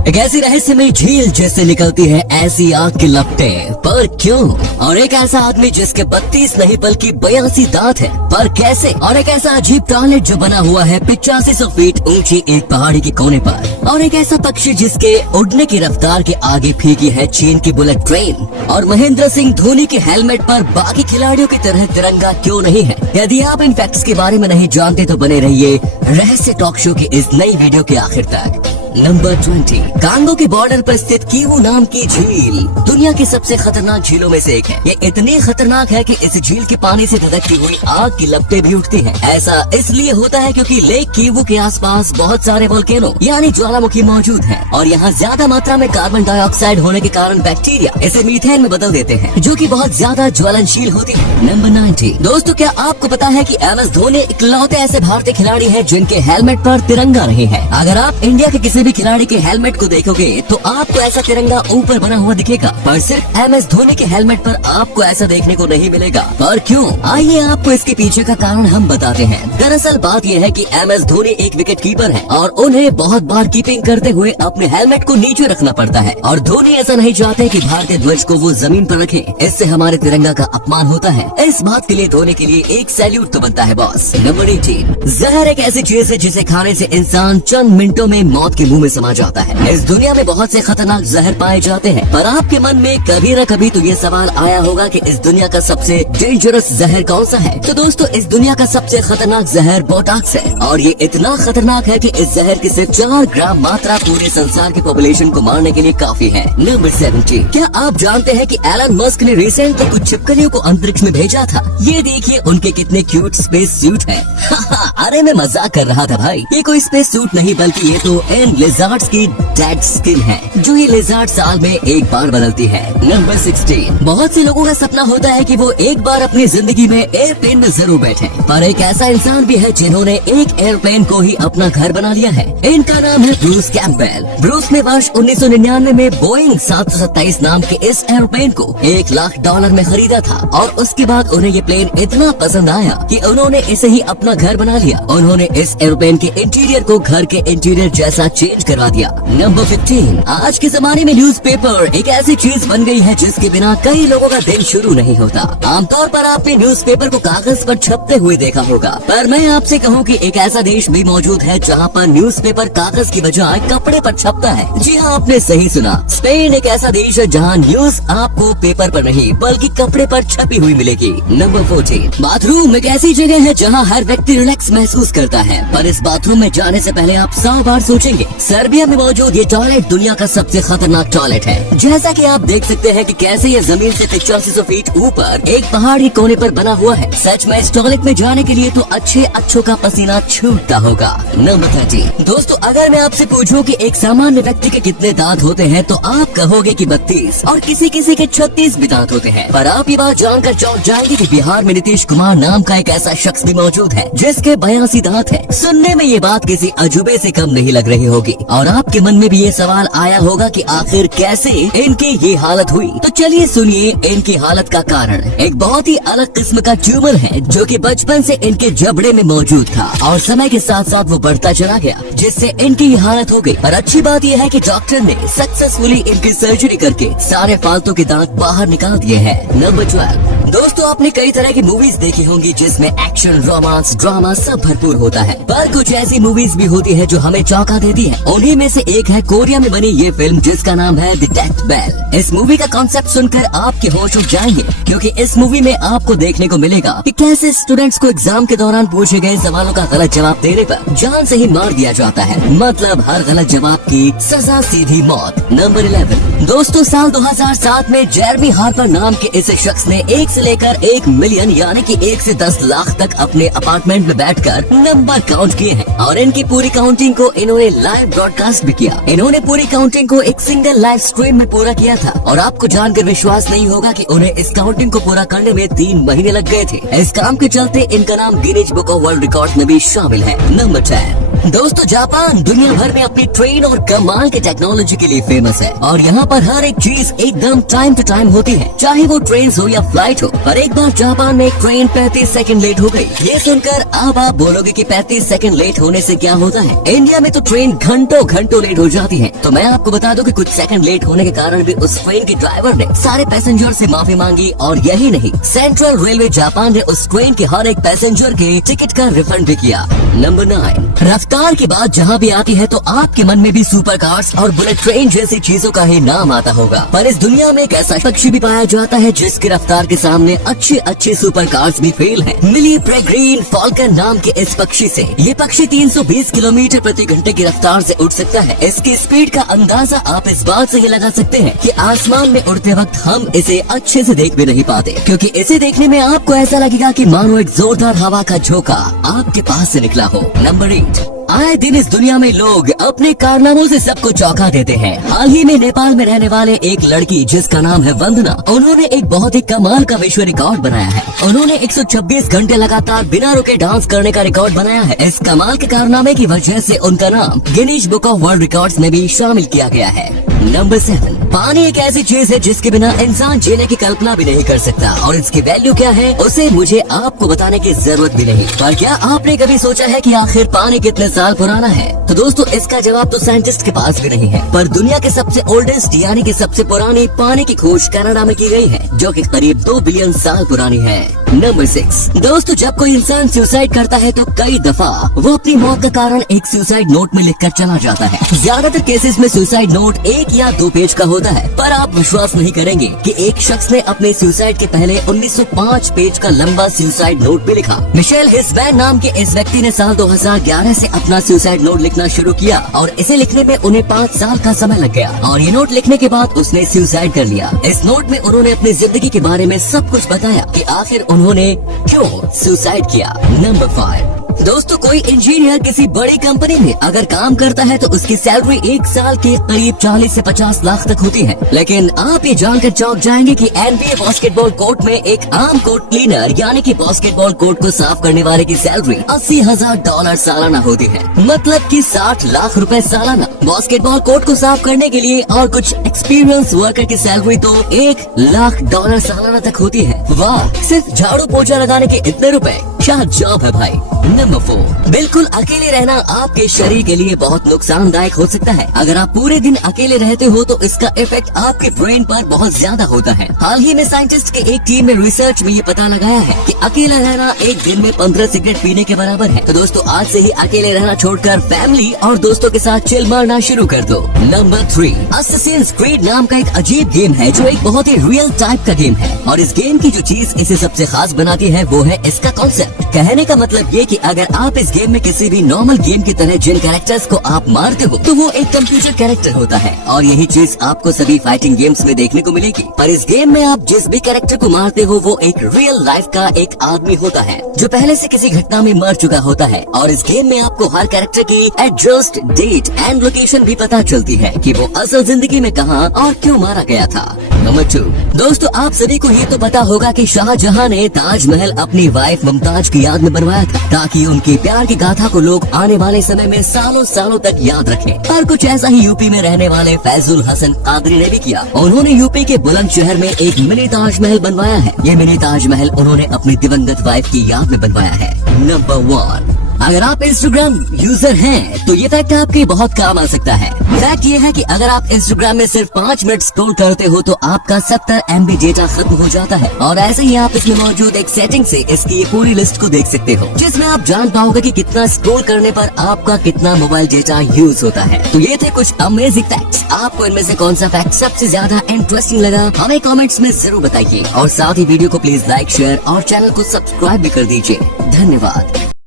एक ऐसी रहस्यमय झील जैसे निकलती है ऐसी आग की लपटें, पर क्यों? और एक ऐसा आदमी जिसके 32 नहीं बल्कि 82 दांत है, पर कैसे? और एक ऐसा अजीब टॉयलेट जो बना हुआ है 8500 फीट ऊंची एक पहाड़ी के कोने पर। और एक ऐसा पक्षी जिसके उड़ने की रफ्तार के आगे फीकी है चीन की बुलेट ट्रेन। और महेंद्र सिंह धोनी के हेलमेट पर बाकी खिलाड़ियों की तरह तिरंगा क्यों नहीं है? यदि आप इन फैक्ट्स के बारे में नहीं जानते तो बने रहिए रहस्य टॉक शो की इस नई वीडियो के आखिर तक। नंबर 20, कांगो के बॉर्डर पर स्थित किवू नाम की झील दुनिया की सबसे खतरनाक झीलों में से एक है। ये इतनी खतरनाक है कि इस झील के पानी से धधकती हुई आग की लपटें भी उठती हैं। ऐसा इसलिए होता है क्योंकि लेक किवू के आसपास बहुत सारे वोल्केनो यानी ज्वालामुखी मौजूद हैं और यहाँ ज्यादा मात्रा में कार्बन डाइऑक्साइड होने के कारण बैक्टीरिया इसे मीथेन में बदल देते हैं, जो कि बहुत ज्यादा ज्वलनशील होती है। नंबर 90, दोस्तों क्या आपको पता है कि MS धोनी इकलौते ऐसे भारतीय खिलाड़ी हैं जिनके हेलमेट पर तिरंगा नहीं है? अगर आप इंडिया के किसी भी खिलाड़ी के हेलमेट को देखोगे तो आपको ऐसा तिरंगा ऊपर बना हुआ दिखेगा, पर सिर्फ MS धोनी के हेलमेट पर आपको ऐसा देखने को नहीं मिलेगा। पर क्यों? आइए आपको इसके पीछे का कारण हम बताते हैं। दरअसल बात यह है कि MS धोनी एक विकेट कीपर है और उन्हें बहुत बार कीपिंग करते हुए अपने हेलमेट को नीचे रखना पड़ता है और धोनी ऐसा नहीं चाहते कि भारतीय ध्वज को वो जमीन पर रखे, इससे हमारे तिरंगा का अपमान होता है। इस बात के लिए धोनी के लिए एक सैल्यूट तो बनता है बॉस। नंबर 18, जहर एक ऐसी चीज है जिसे खाने से इंसान चंद मिनटों में मौत के मुंह में समा जाता है। इस दुनिया में बहुत से खतरनाक जहर पाए जाते हैं, पर आपके मन में कभी न कभी तो ये सवाल आया होगा कि इस दुनिया का सबसे डेंजरस जहर कौन सा है? तो दोस्तों इस दुनिया का सबसे खतरनाक जहर बोटॉक्स है और ये इतना खतरनाक है कि इस जहर की सिर्फ 4 ग्राम मात्रा पूरे संसार की पॉपुलेशन को मारने के लिए काफी है। नंबर 17, क्या आप जानते हैं कि एलन मस्क ने रिसेंटली कुछ छिपकलियों को अंतरिक्ष में भेजा था? ये देखिए उनके कितने क्यूट स्पेस सूट है। अरे मैं मजाक कर रहा था भाई, ये कोई स्पेस सूट नहीं बल्कि ये तो इन लिजार्ड्स की डेड स्किन है जो ये लिजार्ड साल में एक बार बदलती है। नंबर 16, बहुत से लोगों का सपना होता है कि वो एक बार अपनी जिंदगी में एयरप्लेन में जरूर बैठे, पर एक ऐसा इंसान भी है जिन्होंने एक एयरप्लेन को ही अपना घर बना लिया है। इनका नाम है ब्रूस कैम्पबेल। ब्रूस ने वर्ष 1999 में बोइंग 727 नाम के इस एयरप्लेन को $1 लाख में खरीदा था और उसके बाद उन्हें ये प्लेन इतना पसंद आया कि उन्होंने इसे ही अपना घर बना लिया। उन्होंने इस एयरप्लेन के इंटीरियर को घर के इंटीरियर जैसा चेंज करवा दिया। नंबर 15, आज के जमाने में न्यूज़पेपर एक ऐसी चीज बन गई है जिसके बिना कई लोगों का दिन शुरू नहीं होता। आमतौर पर आपने न्यूज़पेपर को कागज पर छपते हुए देखा होगा, पर मैं आपसे कहूँ कि एक ऐसा देश भी मौजूद है जहाँ पर न्यूज़पेपर कागज की बजाय कपड़े पर छपता है। जी हाँ, आपने सही सुना। स्पेन एक ऐसा देश है जहाँ न्यूज आपको पेपर पर नहीं बल्कि कपड़े पर छपी हुई मिलेगी। नंबर 14, बाथरूम एक ऐसी जगह है जहाँ हर व्यक्ति रिलैक्स महसूस करता है, पर इस बाथरूम में जाने से पहले आप 100 बार सोचेंगे। सर्बिया में मौजूद ये टॉयलेट दुनिया का सबसे खतरनाक टॉयलेट है। जैसा कि आप देख सकते हैं कि कैसे ये जमीन से 8500 फीट ऊपर एक पहाड़ी कोने पर बना हुआ है। सच में इस टॉयलेट में जाने के लिए तो अच्छों का पसीना छूटता होगा। नंबर 30, दोस्तों अगर मैं आपसे पूछूं कि एक सामान्य व्यक्ति के कितने दांत होते हैं तो आप कहोगे कि 32 और किसी के 36 भी दांत होते हैं। पर आप ये बात जानकर चौंक जाएंगे कि बिहार में नीतीश कुमार नाम का एक ऐसा शख्स भी मौजूद है जिसके 82 दांत है। सुनने में ये बात किसी अजूबे से कम नहीं लग रही होगी और आपके मन में भी ये सवाल आया होगा कि आखिर कैसे इनकी ये हालत हुई। तो चलिए सुनिए इनकी हालत का कारण। एक बहुत ही अलग किस्म का ट्यूमर है जो कि बचपन से इनके जबड़े में मौजूद था और समय के साथ साथ वो बढ़ता चला गया जिससे इनकी ये हालत हो गई। पर अच्छी बात यह है कि डॉक्टर ने सक्सेसफुली इनकी सर्जरी करके सारे फालतू के दांत बाहर निकाल दिए हैं। नंबर 12, दोस्तों आपने कई तरह की मूवीज देखी होंगी जिसमें एक्शन, रोमांस, ड्रामा सब भरपूर होता है, पर कुछ ऐसी मूवीज भी होती है जो हमें चौंका देती है। उन्हीं में से एक है कोरिया में बनी ये फिल्म जिसका नाम है द डेथ बेल। इस मूवी का कॉन्सेप्ट सुनकर आपके होश उड़ जाएंगे क्योंकि इस मूवी में आपको देखने को मिलेगा कि कैसे स्टूडेंट्स को एग्जाम के दौरान पूछे गए सवालों का गलत जवाब देने पर जान से ही मार दिया जाता है। मतलब हर गलत जवाब की सजा सीधी मौत। नंबर 11, दोस्तों साल 2007 में जेरेमी हार्पर नाम के इस शख्स ने 1 से लेकर 1 मिलियन यानी कि 1 से 10 लाख तक अपने अपार्टमेंट में बैठकर नंबर काउंट किए हैं और इनकी पूरी काउंटिंग को इन्होंने लाइव ब्रॉडकास्ट भी किया। इन्होंने पूरी काउंटिंग को एक सिंगल लाइव स्ट्रीम में पूरा किया था और आपको जानकर विश्वास नहीं होगा कि उन्हें इस काउंटिंग को पूरा करने में 3 महीने लग गए थे। इस काम के चलते इनका नाम Guinness book of world record में भी शामिल है। नंबर 10, दोस्तों जापान दुनिया भर में अपनी ट्रेन और कमाल के टेक्नोलॉजी के लिए फेमस है और यहाँ पर हर एक चीज एकदम टाइम टू टाइम होती है, चाहे वो ट्रेन हो या फ्लाइट हो। पर एक बार जापान में एक ट्रेन 35 सेकंड लेट हो गई। ये सुनकर अब आप बोलोगे कि 35 सेकंड लेट होने से क्या होता है। इंडिया में तो ट्रेन घंटों घंटों लेट हो जाती है। तो मैं आपको बता दूं कि कुछ सेकंड लेट होने के कारण भी उस ट्रेन के ड्राइवर ने सारे पैसेंजर से माफी मांगी और यही नहीं, सेंट्रल रेलवे जापान ने उस ट्रेन के हर एक पैसेंजर के टिकट का रिफंड भी किया। नंबर 9, रफ्तार की बात जहाँ भी आती है तो आपके मन में भी सुपर कार्स और बुलेट ट्रेन जैसी चीजों का ही नाम आता होगा। पर इस दुनिया में एक ऐसा पक्षी भी पाया जाता है जिसकी रफ्तार के सामने अच्छे अच्छे सुपर कार्स भी फेल हैं। मिली पेरेग्रीन फाल्कन नाम के इस पक्षी से ये पक्षी 320 किलोमीटर प्रति घंटे की रफ्तार से उड़ सकता है। इसकी स्पीड का अंदाजा आप इस बात से ही लगा सकते हैं कि आसमान में उड़ते वक्त हम इसे अच्छे से देख भी नहीं पाते, क्योंकि इसे देखने में आपको ऐसा लगेगा कि मानो एक जोरदार हवा का झोंका आपके पास से निकला हो। नंबर 8, आए दिन इस दुनिया में लोग अपने कारनामों से सबको चौंका देते हैं। हाल ही में नेपाल में रहने वाले एक लड़की जिसका नाम है वंदना, उन्होंने एक बहुत ही कमाल का विश्व रिकॉर्ड बनाया है। उन्होंने 126 घंटे लगातार बिना रुके डांस करने का रिकॉर्ड बनाया है। इस कमाल के कारनामे की वजह से उनका नाम Guinness book of world records में भी शामिल किया गया है। नंबर 7, पानी एक ऐसी चीज है जिसके बिना इंसान जीने की कल्पना भी नहीं कर सकता और इसकी वैल्यू क्या है उसे मुझे आपको बताने की जरूरत भी नहीं। पर क्या आपने कभी सोचा है कि आखिर पानी कितने साल पुराना है? तो दोस्तों इसका जवाब तो साइंटिस्ट के पास भी नहीं है, पर दुनिया के सबसे ओल्डेस्ट यानी कि सबसे पुरानी पानी की खोज कनाडा में की गई है, जो कि करीब 2 बिलियन साल पुरानी है। नंबर 6, दोस्तों जब कोई इंसान सुसाइड करता है तो कई दफा वो अपनी मौत का कारण एक सुसाइड नोट में लिखकर चला जाता है। ज्यादातर केसेस में सुसाइड नोट 1 या 2 पेज का होता है, पर आप विश्वास नहीं करेंगे कि एक शख्स ने अपने सुसाइड के पहले 1905 पेज का लंबा सुसाइड नोट भी लिखा। मिशेल हिस्बैन नाम के इस व्यक्ति ने साल 2011 से अपना सुसाइड नोट लिखना शुरू किया और इसे लिखने में उन्हें 5 साल का समय लग गया और ये नोट लिखने के बाद उसने सुसाइड कर लिया। इस नोट में उन्होंने अपनी जिंदगी के बारे में सब कुछ बताया कि आखिर उन्होंने क्यों सुसाइड किया। नंबर 5, दोस्तों कोई इंजीनियर किसी बड़ी कंपनी में अगर काम करता है तो उसकी सैलरी एक साल के करीब 40 से 50 लाख तक होती है, लेकिन आप ये जानकर चौंक जाएंगे कि NBA बास्केटबॉल कोर्ट में एक आम कोर्ट क्लीनर यानी कि बास्केटबॉल कोर्ट को साफ करने वाले की सैलरी $80,000 सालाना होती है, मतलब कि 60 लाख रुपए सालाना। बास्केटबॉल कोर्ट को साफ करने के लिए और कुछ एक्सपीरियंस वर्कर की सैलरी तो $1 लाख सालाना तक होती है। वाह, सिर्फ झाड़ू पोछा लगाने के इतने रुपए, क्या जॉब है भाई। नंबर 4, बिल्कुल अकेले रहना आपके शरीर के लिए बहुत नुकसानदायक हो सकता है। अगर आप पूरे दिन अकेले रहते हो तो इसका इफेक्ट आपके ब्रेन पर बहुत ज्यादा होता है। हाल ही में साइंटिस्ट के एक टीम ने रिसर्च में ये पता लगाया है कि अकेला रहना एक दिन में 15 सिगरेट पीने के बराबर है। तो दोस्तों आज से ही अकेले रहना छोड़कर फैमिली और दोस्तों के साथ चिल मारना शुरू कर दो। नंबर 3, Assassin's Creed नाम का एक अजीब गेम है जो एक बहुत ही रियल टाइप का गेम है और इस गेम की जो चीज इसे सबसे खास बनाती है वो है इसका कॉन्सेप्ट। कहने का मतलब ये कि अगर आप इस गेम में किसी भी नॉर्मल गेम की तरह जिन कैरेक्टर्स को आप मारते हो तो वो एक कंप्यूटर कैरेक्टर होता है और यही चीज आपको सभी फाइटिंग गेम्स में देखने को मिलेगी। पर इस गेम में आप जिस भी कैरेक्टर को मारते हो वो एक रियल लाइफ का एक आदमी होता है जो पहले से किसी घटना में मर चुका होता है और इस गेम में आपको हर कैरेक्टर की एड्रेस, डेट एंड लोकेशन भी पता चलती है कि वो असल जिंदगी में कहाँ और क्यों मारा गया था। नंबर 2, दोस्तों आप सभी को ये तो पता होगा कि शाहजहां ने ताजमहल अपनी वाइफ मुमताज की याद में बनवाया था ताकि उनके प्यार की गाथा को लोग आने वाले समय में सालों सालों तक याद रखें। और कुछ ऐसा ही यूपी में रहने वाले फैजुल हसन कादरी ने भी किया। उन्होंने यूपी के बुलंदशहर में एक मिनी ताजमहल बनवाया है। ये मिनी ताजमहल उन्होंने अपनी दिवंगत वाइफ की याद में बनवाया है। नंबर 1, अगर आप इंस्टाग्राम यूजर हैं तो ये फैक्ट आपके बहुत काम आ सकता है। फैक्ट ये है कि अगर आप इंस्टाग्राम में सिर्फ 5 मिनट स्क्रॉल करते हो तो आपका 70 MB डेटा खत्म हो जाता है और ऐसे ही आप इसमें मौजूद एक सेटिंग से इसकी ये पूरी लिस्ट को देख सकते हो जिसमें आप जान पाओगे कि कितना स्क्रॉल करने पर आपका कितना मोबाइल डेटा यूज होता है। तो ये थे कुछ अमेजिंग फैक्ट्स। आपको इनमें से कौन सा फैक्ट सबसे ज्यादा इंटरेस्टिंग लगा हमें कमेंट्स में जरूर बताइए और साथ ही वीडियो को प्लीज लाइक, शेयर और चैनल को सब्सक्राइब भी कर दीजिए। धन्यवाद।